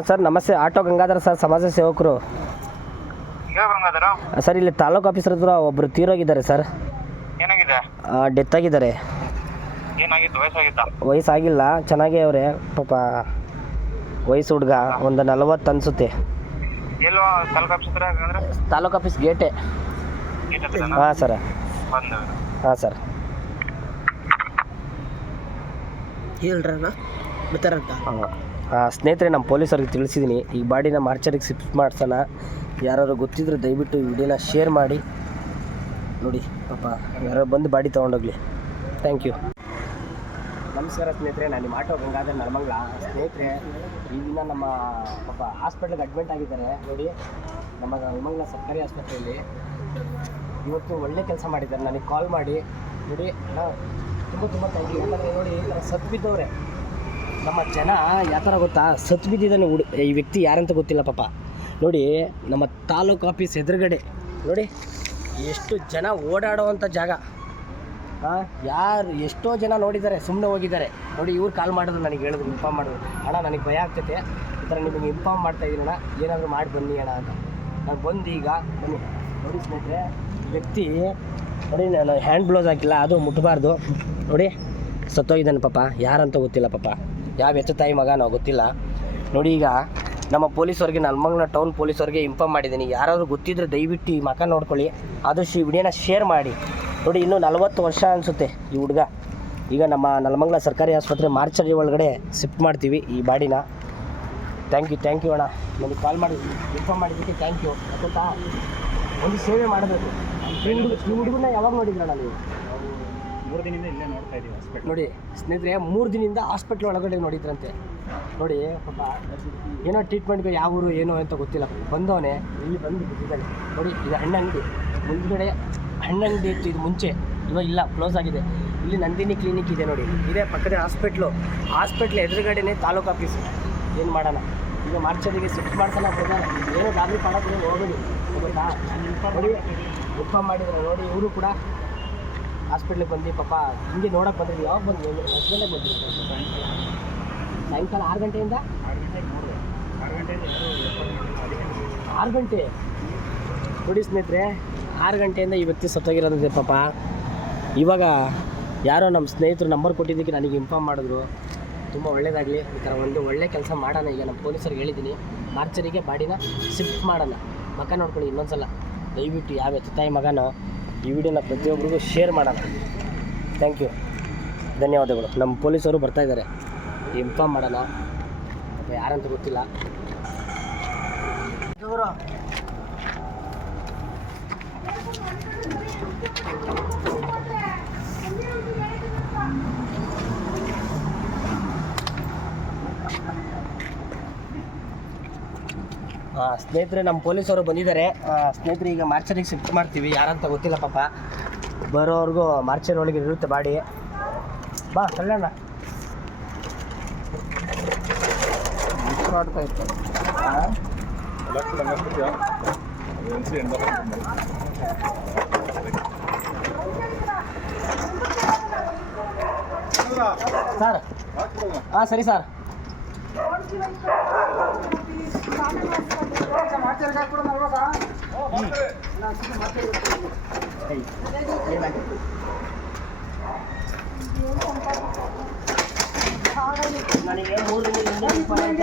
ಹಾಂ ಸರ್ ನಮಸ್ತೆ. Auto Gangadhara sir ಸಮಾಜ ಸೇವಕರು. ಗಂಗಾಧರ. ಸರ್ ಇಲ್ಲಿ ತಾಲೂಕು ಆಫೀಸರ್ ಹತ್ರ ಒಬ್ಬರು ತೀರೋಗಿದ್ದಾರೆ ಸರ್. ಏನಾಗಿದೆ? ಡೆತ್ ಆಗಿದ್ದಾರೆ. ಏನಾಗಿತ್ತು? ವಯಸ್ಸಾಗಿತ್ತ? ವಯಸ್ಸಾಗಿಲ್ಲ. ಚೆನ್ನಾಗೇ ಅವರೇ. ಪಾಪ ವಯಸ್ಸು ಹುಡುಗ. ಒಂದು ನಲವತ್ತು ಅನಿಸುತ್ತೆ. ಎಲ್ಲೋ ತಾಲೂಕು ಆಫೀಸ್ ತಾಲೂಕು ಗೇಟೆ. ಹತ್ರನಾ? ಹಾಂ ಸರ್. ಬಂದು ಹಾಂ ಸರ್. ಹೇಳ್ರಣ್ಣ. ಬರ್ತಾರಂತ ಹಾಂ. ಸ್ನೇಹಿತರೆ ನಮ್ಮ ಪೊಲೀಸರಿಗೆ ತಿಳಿಸಿದ್ದೀನಿ ಈ ಬಾಡಿನ ಮಾರ್ಚರಿಗೆ ಶಿಫ್ಟ್ ಮಾಡ್ಸೋಣ. ಯಾರಾದ್ರು ಗೊತ್ತಿದ್ರೆ ದಯವಿಟ್ಟು ಈ ವಿಡಿಯೋನ ಶೇರ್ ಮಾಡಿ. ನೋಡಿ, ಪಾಪ, ಯಾರೋ ಬಂದು ಬಾಡಿ ತೊಗೊಂಡೋಗ್ಲಿ. ಥ್ಯಾಂಕ್ ಯು ನಮಸ್ಕಾರ ಸ್ನೇಹಿತರೆ, ನಾನು ನಿಮ್ಮ ಆಟೋ ಗಂಗಾಧರ್ ನರಮಂಗ್ಲ. ಸ್ನೇಹಿತರೆ, ಈ ದಿನ ನಮ್ಮ, ಪಾಪ ಹಾಸ್ಪಿಟ್ಲಿಗೆ ಅಡ್ಮಿಟ್ ಆಗಿದ್ದಾರೆ. ನೋಡಿ, ನಮ್ಮ ನರಮಂಗ್ಲ ಸರ್ಕಾರಿ ಆಸ್ಪತ್ರೆಯಲ್ಲಿ ಇವತ್ತು ಒಳ್ಳೆ ಕೆಲಸ ಮಾಡಿದ್ದಾರೆ. ನನಗೆ ಕಾಲ್ ಮಾಡಿ. ನೋಡಿ ತುಂಬ ತುಂಬ ಥ್ಯಾಂಕ್ ಯು ಯಾಕಂದರೆ ನೋಡಿ ಸತ್ತು ಬಿದ್ದವ್ರೆ. ನಮ್ಮ ಜನ ಯಾವ ಥರ ಗೊತ್ತಾ? ಸತ್ತು ಬಿದ್ದಿದ್ದಾನೆ ಹುಡು ಈ ವ್ಯಕ್ತಿ ಯಾರಂತ ಗೊತ್ತಿಲ್ಲ ಪಾಪ. ನೋಡಿ, ನಮ್ಮ ತಾಲೂಕು ಆಫೀಸ್ ಎದುರುಗಡೆ, ನೋಡಿ, ಎಷ್ಟು ಜನ ಓಡಾಡುವಂಥ ಜಾಗ. ಹಾಂ ಯಾರು ಎಷ್ಟೋ ಜನ ನೋಡಿದ್ದಾರೆ ಸುಮ್ಮನೆ ಹೋಗಿದ್ದಾರೆ. ನೋಡಿ, ಇವ್ರು ಕಾಲ್ ಮಾಡಿದ್ರು, ನನಗೆ ಹೇಳಿದ್ರು, ಇನ್ಫಾರ್ಮ್ ಮಾಡಿದ್ರು. ಅಣ್ಣ, ನನಗೆ ಭಯ ಆಗ್ತೈತೆ. ಈ ಥರ ನಿಮಗೆ ಇನ್ಫಾರ್ಮ್ ಮಾಡ್ತಾ ಅಣ್ಣ. ಏನಾದರೂ ಮಾಡಿ ಬನ್ನಿ ಅಣ್ಣ ಅಂತ. ನಾನು ಬಂದು ಈಗ ಬನ್ನಿ. ನೋಡಿ ವ್ಯಕ್ತಿ, ನೋಡಿ, ನಾನು ಹ್ಯಾಂಡ್ ಬ್ಲೌಸ್ ಹಾಕಿಲ್ಲ, ಅದು ಮುಟ್ಟಬಾರ್ದು ನೋಡಿ, ಸತ್ತೋಗಿದ್ದಾನೆ ಪಾಪ. ಯಾರಂತ ಗೊತ್ತಿಲ್ಲ ಪಾಪ. ಯಾವ ಹೆಚ್ಚು ತಾಯಿ ಮಗ ನಾವು ಗೊತ್ತಿಲ್ಲ. ನೋಡಿ ಈಗ ನಮ್ಮ ಪೊಲೀಸವ್ರಿಗೆ, ನಲ್ಮಂಗ್ಲ ಟೌನ್ ಪೊಲೀಸವ್ರಿಗೆ ಇನ್ಫಾರ್ಮ್ ಮಾಡಿದ್ದೀನಿ. ಯಾರಾದರೂ ಗೊತ್ತಿದ್ರೆ ದಯವಿಟ್ಟು ಈ ಮಕ ನೋಡ್ಕೊಳ್ಳಿ. ಆದಷ್ಟು ಈ ವಿಡಿಯೋನ ಶೇರ್ ಮಾಡಿ. ನೋಡಿ ಇನ್ನೂ ನಲವತ್ತು ವರ್ಷ ಅನಿಸುತ್ತೆ ಈ ಹುಡುಗ. ಈಗ ನಮ್ಮ ನಲ್ಮಂಗ್ಲ ಸರ್ಕಾರಿ ಆಸ್ಪತ್ರೆ ಮಾರ್ಚರಿ ಒಳಗಡೆ ಶಿಫ್ಟ್ ಮಾಡ್ತೀವಿ ಈ ಬಾಡಿನ. ಥ್ಯಾಂಕ್ ಯು ಥ್ಯಾಂಕ್ ಯು ಅಣ್ಣ. ನನಗೆ ಕಾಲ್ ಮಾಡಿ ಇನ್ಫಾರ್ಮ್ ಮಾಡಿದ್ದಕ್ಕೆ ಥ್ಯಾಂಕ್ ಯು ಗೊತ್ತಾ ಒಂದು ಸೇವೆ ಮಾಡಬೇಕು. ಈ ಹುಡುಗ ಈ ಹುಡುಗನ ಯಾವಾಗ ನೋಡಿದ್ರಣ್ಣ ನೀವು? ಮೂರು ದಿನದಿಂದ ಇಲ್ಲೇ ನೋಡ್ತಾ ಇದೀವಿ ಹಾಸ್ಪಿಟ್ಲ್ ನೋಡಿ ಸ್ನೇಹಿತರೆ ಮೂರು ದಿನದಿಂದ ಹಾಸ್ಪಿಟ್ಲ್ ಒಳಗಡೆ ನೋಡಿದ್ರಂತೆ. ನೋಡಿ ಪಾಪ ಏನೋ ಟ್ರೀಟ್ಮೆಂಟ್ಗೆ ಯಾವ ಊರು ಏನು ಅಂತ ಗೊತ್ತಿಲ್ಲ. ಬಂದವನೇ ಇಲ್ಲಿ ಬಂದು ಬಿಟ್ಟಿದ್ದಾನೆ ನೋಡಿ ಇದು ಹಣ್ಣಂಗಡಿ. ಮುಂದ್ಗಡೆ ಹಣ್ಣಂಗಡಿ ಇತ್ತು ಇದು ಮುಂಚೆ. ಇವಾಗ ಇಲ್ಲ ಕ್ಲೋಸ್ ಆಗಿದೆ. ಇಲ್ಲಿ ನಂದಿನಿ ಕ್ಲಿನಿಕ್ ಇದೆ ನೋಡಿ. ಇದೇ ಪಕ್ಕದ ಹಾಸ್ಪಿಟ್ಲು ಹಾಸ್ಪಿಟ್ಲ್ ಎದುರುಗಡೆನೇ ತಾಲೂಕು ಆಫೀಸು ಏನು ಮಾಡೋಣ? ಈಗ ಮಾರ್ಚರಿಗೆ ಶಿಫ್ಟ್ ಮಾಡ್ಸೋಣ ಬರ್ತಾನೆ ಏನೋ ಗಾಬರಿ ಮಾಡೋದು ಹೋಗೋದು. ಗೊತ್ತಾ? ನೋಡಿ ಇನ್ಫಾರ್ಮ್ ಮಾಡಿದ್ರು ನೋಡಿ ಇವರು ಕೂಡ ಹಾಸ್ಪಿಟ್ಲಿಗೆ ಬಂದು ಪಾಪ, ಹಿಂಗೆ ನೋಡಕ್ಕೆ ಬಂದ್ರಿ ಯಾವಾಗ ಬಂದು ಹಸ್ಬೆಂಡೇ ಬಂದ್ರಿ ಸಾಯಂಕಾಲ ಆರು ಗಂಟೆಯಿಂದ? ಆರು ಗಂಟೆಗೆ ಗಂಟೆ. ನೋಡಿ ಸ್ನೇಹಿತರೆ, ಆರು ಗಂಟೆಯಿಂದ ಈ ವ್ಯಕ್ತಿ ಸತ್ತೋಗಿರೋದಿದೆ ಪಾಪ. ಇವಾಗ ಯಾರೋ ನಮ್ಮ ಸ್ನೇಹಿತರು ನಂಬರ್ ಕೊಟ್ಟಿದ್ದಕ್ಕೆ ನನಗೆ ಇನ್ಫಾರ್ಮ್ ಮಾಡಿದ್ರು. ತುಂಬ ಒಳ್ಳೇದಾಗಲಿ, ಈ ಥರ ಒಂದು ಒಳ್ಳೆ ಕೆಲಸ ಮಾಡೋಣ. ಈಗ ನಮ್ಮ ಪೊಲೀಸರಿಗೆ ಹೇಳಿದ್ದೀನಿ, ಮಾರ್ಚರಿಗೆ ಬಾಡಿನ ಶಿಫ್ಟ್ ಮಾಡೋಣ. ಮಕ ನೋಡ್ಕೊಳ್ಳಿ ಇನ್ನೊಂದ್ಸಲ. ದಯವಿಟ್ಟು ಯಾವ ತಾಯಿ ಮಗನೋ ಈ ವಿಡಿಯೋನ ಪ್ರತಿಯೊಬ್ಬರಿಗೂ ಶೇರ್ ಮಾಡೋಣ. ಥ್ಯಾಂಕ್ ಯು ಧನ್ಯವಾದಗಳು. ನಮ್ಮ ಪೊಲೀಸರು ಬರ್ತಾ ಇದ್ದಾರೆ. ಇನ್ಫಾರ್ಮ್ ಮಾಡೋಣ. ಅದು ಯಾರಂತ ಗೊತ್ತಿಲ್ಲ. ಸ್ನೇಹಿತರೆ ನಮ್ಮ ಪೊಲೀಸವರು ಬಂದಿದ್ದಾರೆ. ಸ್ನೇಹಿತರೆ, ಈಗ ಮಾರ್ಚರಿಗೆ ಶಿಫ್ಟ್ ಮಾಡ್ತೀವಿ. ಯಾರಂತ ಗೊತ್ತಿಲ್ಲ ಪಾಪ. ಬರೋವ್ರಿಗೂ ಮಾರ್ಚರ್ ಒಳಗೆ ಇರುತ್ತೆ ಬಾಡಿ. ಬಾ ಕಲ್ಯಾಣ ಸರ್. ಹಾಂ ಸರಿ, ಸರ್. ನನಗೆ ಮೂರು ದಿನದಿಂದ ಇಂಪಾರ್ಟೆಂಟ್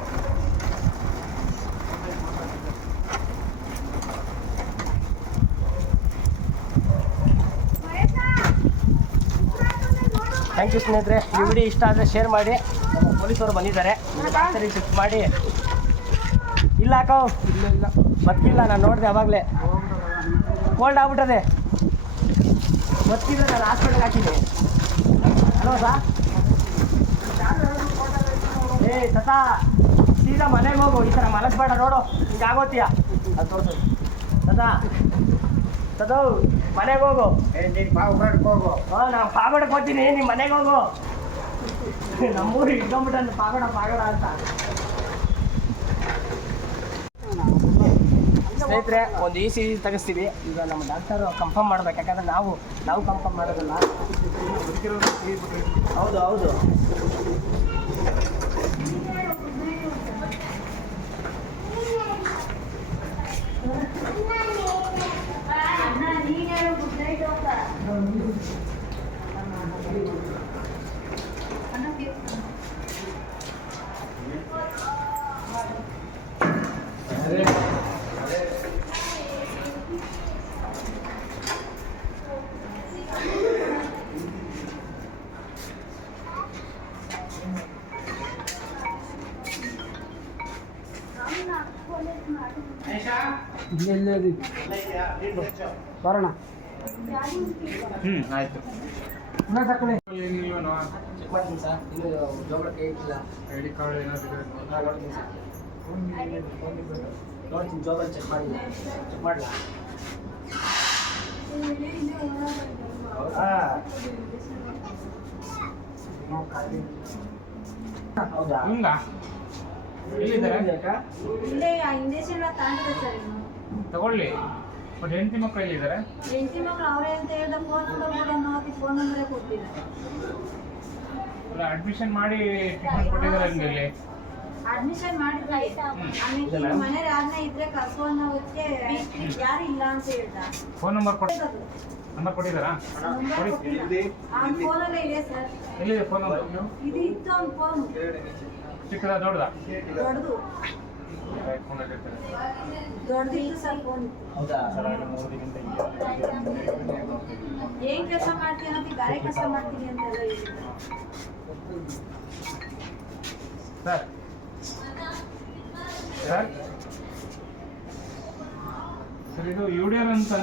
ಥ್ಯಾಂಕ್ ಯು ಸ್ನೇಹಿತರೆ. ಈ ವಿಡಿಯೋ ಇಷ್ಟ ಆದರೆ ಶೇರ್ ಮಾಡಿ. ನಮ್ಮ ಪೊಲೀಸರು ಬಂದಿದ್ದಾರೆ. ಸರಿ ಶಿಫ್ಟ್ ಮಾಡಿ. ಇಲ್ಲ ಅಕ್ಕ ಇಲ್ಲ ಇಲ್ಲ ಬದುಕಿಲ್ಲ ನಾನು ನೋಡಿದೆ ಅವಾಗಲೇ. ಕೋಲ್ಡ್ ಆಗ್ಬಿಟ್ಟದೆ. ಬದುಕಿದ್ರೆ ನಾನು ಹಾಸ್ಪಿಟಲ್ಗೆ ಹಾಕಿದ್ದೀನಿ ಹಲೋ ಸಾ ಏ ಸತಾ ಸೀದಾ ಮನೆಗೆ ಹೋಗು. ಈ ಥರ ಮಲಗಬೇಡ ನೋಡು. ಹಿಂಗೆ ಆಗೋತೀಯ? ಅದು ತೋರ್ಸು. ತತಾ ತದೋ ಮನೆಗೆ ಹೋಗು. ನೀನು ಬಾವು ಮಾಡಕ್ಕೆ ಹೋಗು. ಹಾಂ ನಾನು ಪಾಗೋಡಕ್ಕೆ ಹೋಗ್ತೀನಿ ನಿಮ್ಮ ಮನೆಗೆ ಹೋಗು. ನಮ್ಮೂರು ಇಟ್ಕೊಂಬಿಟ್ಟು ಪಾಗೋಡ ಪಾಗೋಡ ಅಂತ. ಸ್ನೇಹಿತರೆ ಒಂದು ಇ ಸಿ ತೆಗಿಸ್ತೀವಿ. ಈಗ ನಮ್ಮ ಡಾಕ್ಟರು ಕನ್ಫರ್ಮ್ ಮಾಡ್ಬೇಕು ಯಾಕಂದ್ರೆ ನಾವು ನಾವು ಕನ್ಫರ್ಮ್ ಮಾಡೋದಿಲ್ಲ. ಹೌದು ಹೌದು. ಬರೋಣ ಹ್ಞೂ ಆಯಿತು ಏನಿಲ್ವನೋ ಚೆಕ್ ಮಾಡ್ತೀನಿ ಸರ್ ಇನ್ನು ಜೋಬಳ ಕೈ ಇಟ್ಟಿಲ್ಲ. ಐ ಡಿ ಕಾರ್ಡ್ ಏನಾದ್ರು ನೋಡ್ತೀನಿ ಜೋಬಲ್ಲಿ ಚೆಕ್ ಮಾಡಿ ಚೆಕ್ ಮಾಡಲ? ಹೌದಾ? ಹಂಗ? ಎಲ್ಲಿದ್ದಾರೆ? ತಗೊಳ್ಳಿ. ಬಟ್ ಹೆಂಡತಿ ಮಕ್ಕಳು ಎಲ್ಲಿದ್ದಾರೆ? ಹೆಂಡತಿ ಮಕ್ಳು ಅವರೇ ಅಂತ ಹೇಳ್ದ ಫೋನ್ ನಂಬರ್ ಕೂಡ ನೋಡಿ ಫೋನ್ ನಂಬರೇ ಕೊಟ್ಟಿಲ್ಲ ಅಡ್ಮಿಷನ್ ಮಾಡಿ ಟ್ರೀಟ್ಮೆಂಟ್ ಕೊಟ್ಟಿದ್ದಾರೆ ಇಲ್ಲಿ ಅಡ್ಮಿಷನ್ ಮಾಡಿದ್ವಿ ಆಮೇಲೆ ಮನೆ ಯಾರನ್ನ ಇದ್ರೆ ಕರ್ಕೊಂಡು ಹೋಗಕ್ಕೆ ಯಾರು ಇಲ್ಲ ಅಂತ ಹೇಳ್ದ ಫೋನ್ ನಂಬರ್ ಕೊಟ್ಟಿದ್ದಾರೆ? ನಂಬರ್ ಕೊಟ್ಟಿದ್ದಾರಾ ಫೋನಲ್ಲೇ ಇದೆ ಸರ್. ಎಲ್ಲಿದೆ ಫೋನ್ ನಂಬರ್ ಇದು ಇತ್ತು ಒಂದು ಫೋನ್ ಚಿಕ್ಕದ ದೊಡ್ಡದ? ದೊಡ್ಡದು. ಫೋನಲ್ಲಿ ಇರ್ತಾರೆ ದೊಡ್ಡದು ಇತ್ತು ಸರ್ ಫೋನ್ ಹೌದಾ? ಏನ್ ಕೆಲಸ ಮಾಡ್ತೀನಿ ಅಂತ ಗಾರೆ ಕೆಲಸ ಮಾಡ್ತೀನಿ ಅಂತ ಸರ್. ಇದು ಯೂಡಿಯರ್ ಅಂತ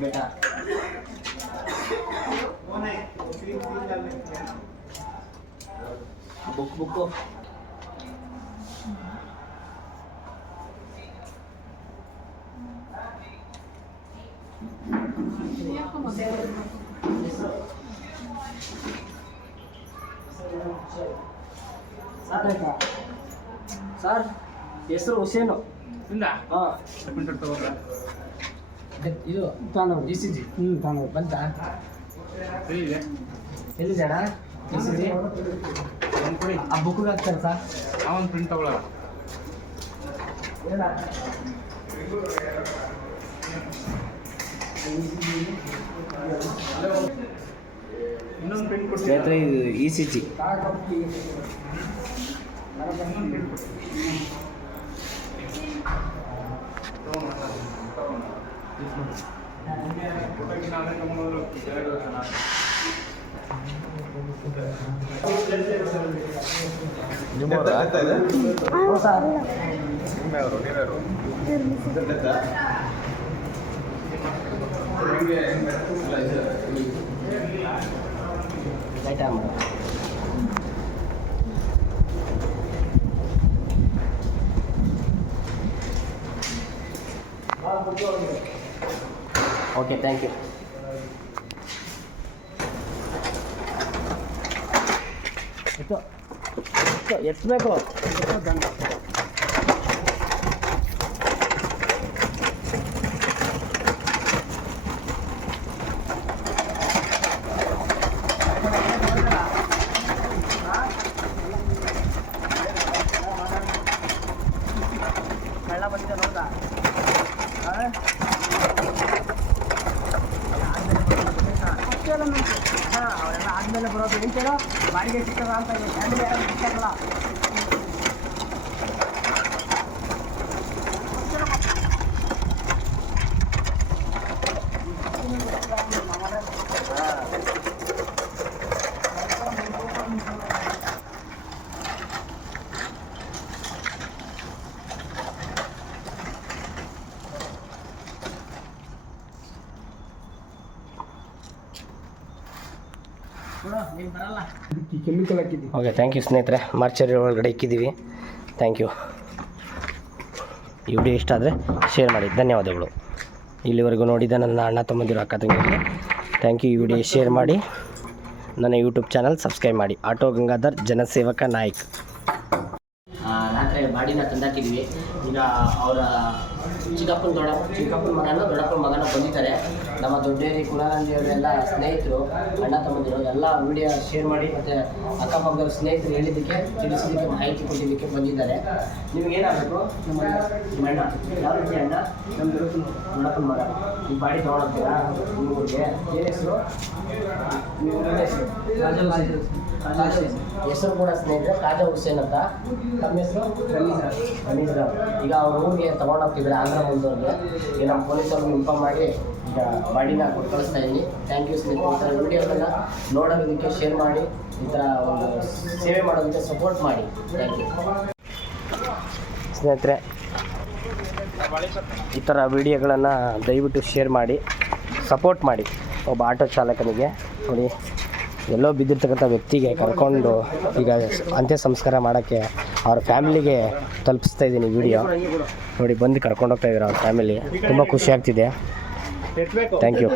ಬೇಟಾ ಬುಕ್ ಬುಕ್ಕು ಸರ್ ಹೆಸರು ಹುಸೇನು ಇಂದ ತಗೊಂಡು ಡಿ ಸಿ ಜಿ ಹ್ಞೂ ತಗೊಂಡು ಬಂತ? ಎಲ್ಲಿದೆ? ಡಿ ಸಿ ಜಿ ಆ ಬುಕ್ಗೆ ಹಾಕ್ತಾರೆ ಸರ್ ಆ ಒಂದು ಪ್ರಿಂಟ್ ತಗೊಳ್ಳಲ್ಲ ಇನ್ನೊಂದು ಪ್ರಿಂಟ್ ಇದು ಇ ಸಿ ಜಿ ಹ್ಞೂ ಸರ್ ಲೈಟ್ ಆನ್ ಮಾಡು ಓಕೆ ಥ್ಯಾಂಕ್ ಯು ಎತ್ತು ಎತ್ತು ಎತ್ತಬೇಕು ಕಳ್ಳ అండి ಓಕೆ ಥ್ಯಾಂಕ್ ಯು ಸ್ನೇಹಿತರೆ. ಮಾರ್ಚರಿ ಒಳಗಡೆ ಇಕ್ಕಿದ್ದೀವಿ. ಥ್ಯಾಂಕ್ ಯು ಈ ವಿಡಿಯೋ ಇಷ್ಟ ಆದರೆ ಶೇರ್ ಮಾಡಿ. ಧನ್ಯವಾದಗಳು. ಇಲ್ಲಿವರೆಗೂ ನೋಡಿದ ನನ್ನ ಅಣ್ಣ, ತಮ್ಮಂದಿರು, ಅಕ್ಕ ತಂಗಿರಿಗೆ ಥ್ಯಾಂಕ್ ಯು ಈ ವಿಡಿಯೋ ಶೇರ್ ಮಾಡಿ. ನನ್ನ ಯೂಟ್ಯೂಬ್ ಚಾನಲ್ ಸಬ್ಸ್ಕ್ರೈಬ್ ಮಾಡಿ. ಆಟೋ ಗಂಗಾಧರ್, ಜನಸೇವಕ ನಾಯಕ್. ರಾತ್ರಿ ಬಾಡಿನ ತಂದಾಕಿದ್ವಿ ಈಗ ಅವರ ಚಿಕ್ಕಪ್ಪನ ದೊಡ್ಡಪ್ಪ ಚಿಕ್ಕಪ್ಪನ ಮಗನ ದೊಡ್ಡಪ್ಪನ ಮಗನ ಬಂದಿದ್ದಾರೆ. ನಮ್ಮ ದೊಡ್ಡೇರಿ ಕುಲಾನಂದಿ ಅವರೆಲ್ಲ ಸ್ನೇಹಿತರು, ಅಣ್ಣ ತಮ್ಮಂದಿರು, ಎಲ್ಲ ವಿಡಿಯೋ ಶೇರ್ ಮಾಡಿ ಮತ್ತು ಅಕ್ಕಪಕ್ಕದ ಸ್ನೇಹಿತರು ಹೇಳಿದ್ದಕ್ಕೆ, ತಿಳಿಸಿದ್ದಕ್ಕೆ, ಮಾಹಿತಿ ಕೊಟ್ಟಿದ್ದಕ್ಕೆ ಬಂದಿದ್ದಾರೆ. ನಿಮಗೇನಾಗಬೇಕು ನಮ್ಮ ನಿಮ್ಮ ಅಣ್ಣ. ಯಾವ ರೀತಿ ಅಣ್ಣ? ನಮ್ಮ ದೊಡ್ಡಪ್ಪನ ಮಗ. ಈ ಬಾಡಿ ತಗೊಳ್ತೀರಾ ಏನು ಹೆಸರು ನಿಮ್ಮ ಹೆಸರು ಹೆಸರು ಕೂಡ ಸ್ನೇಹಿತರೆ ಕಾಜಾ ಹುಸೇನ್ ಅಂತ. ನಮ್ಮ ಹೆಸರು? ಖನೀಜ್ ರಾವ್. ಈಗ ಅವ್ರ ಊರಿಗೆ ತಗೊಂಡೋಗ್ತಿದ್ರೆ ಆಂಧ್ರ ಮುಂದವ್ರಿಗೆ. ಈಗ ನಮ್ಮ ಪೊಲೀಸರು ಇನ್ಫಾರ್ಮ್ ಮಾಡಿ ಈಗ ಬಾಡಿನ ಕೊಟ್ಟು ಕಳಿಸ್ತಾ ಇದ್ದೀನಿ. ಥ್ಯಾಂಕ್ ಯು ಸ್ನೇಹಿತರೆ. ಈ ಥರ ವಿಡಿಯೋಗಳನ್ನ ನೋಡೋದಕ್ಕೆ ಶೇರ್ ಮಾಡಿ ಈ ಥರ ಒಂದು ಸೇವೆ ಮಾಡೋದಕ್ಕೆ ಸಪೋರ್ಟ್ ಮಾಡಿ. ಥ್ಯಾಂಕ್ ಯು ಸ್ನೇಹಿತರೆ ಈ ಥರ ವಿಡಿಯೋಗಳನ್ನು ದಯವಿಟ್ಟು ಶೇರ್ ಮಾಡಿ, ಸಪೋರ್ಟ್ ಮಾಡಿ. ಒಬ್ಬ ಆಟೋ ಚಾಲಕನಿಗೆ ನೋಡಿ, ಎಲ್ಲೋ ಬಿದ್ದಿರ್ತಕ್ಕಂಥ ವ್ಯಕ್ತಿಗೆ ಕರ್ಕೊಂಡು ಈಗ ಅಂತ್ಯ ಸಂಸ್ಕಾರ ಮಾಡೋಕ್ಕೆ ಅವ್ರ ಫ್ಯಾಮಿಲಿಗೆ ತಲುಪಿಸ್ತಾ ಇದ್ದೀನಿ ವಿಡಿಯೋ. ನೋಡಿ, ಬಂದು ಕರ್ಕೊಂಡು ಹೋಗ್ತಾ ಇದ್ದಾರೆ ಅವ್ರ ಫ್ಯಾಮಿಲಿ. ತುಂಬ ಖುಷಿ ಆಗ್ತಿದೆ. Thank you